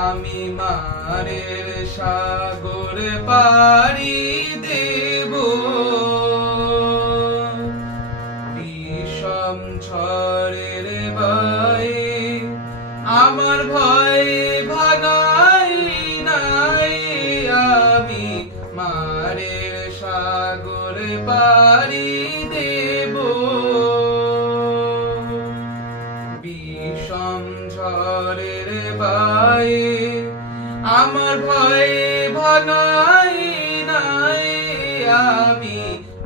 আমি মারের সাগর পাড়ি দেব বিষম ঝড়ের বায়ে আমার ভয় ভাঙাই নাই আমি মারের সাগর পাড়ি দেব বিষম ঝড়ের বায়ে আমার ভয় ভাঙাই নাই আমি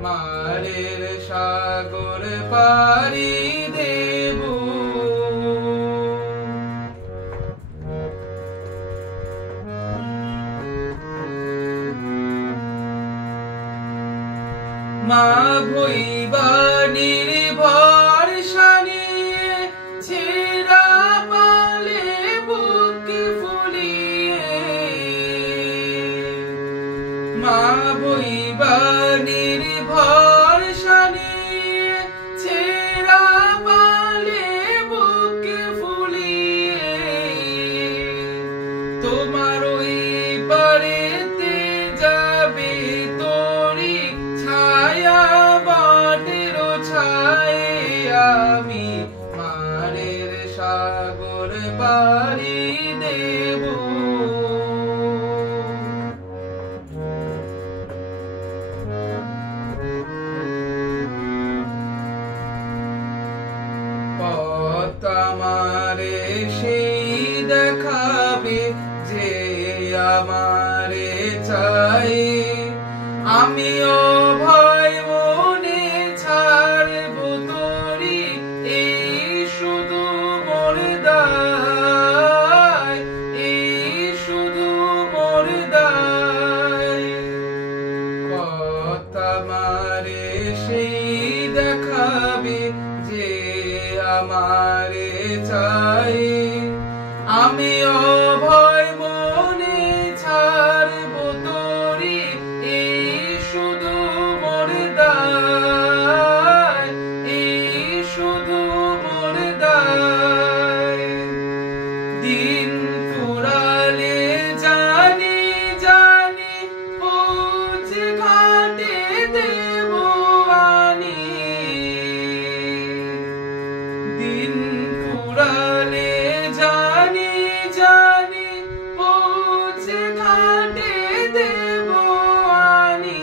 মারের সাগর পাড়ি দেব মা ভৈবানীর ভরসা নিয়ে ছেঁড়া পালে বুক ফুলিয়ে মা ভৈবানীর ভরসা নিয়ে ছেঁড়া পালে বুক ফুলিয়ে তোমার ওই পারেতে যাবে তোরি ছায়া বাটের ছায় আমি মারের সাগর পাড়ি দেব পথ আমারে সেই দেখাবে যে আমারে চাই আমিও ভয় মনে ছাড়ব তোরি এই শুধু মোর দায় এই শুধু মোর দায় পথ আমারে সেই দেখাবে যে আমারে চাই আমিও ভয় মনে ছাড়ব তোরি এই শুধু মোর দায় এই শুধু মোর দায় দিন ফুরালে জানি জানি পৌঁছ ঘাটে দেব আনি দিন ফুরালে জানি জানি পৌঁছ ঘাটে দেব আনি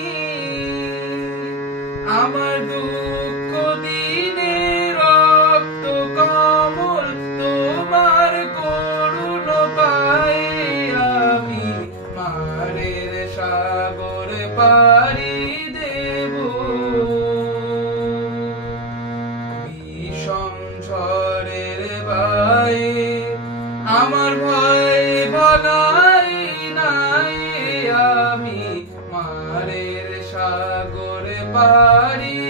আমার দুঃখ দিনে রক্ত কমল তোমার করুণ পায়ে আমি মারের সাগর পাড়ি দেব বিষম ঝড়ের বায়ে আমার ভয় ভাঙাই নাই আমি মারের সাগর পাড়ি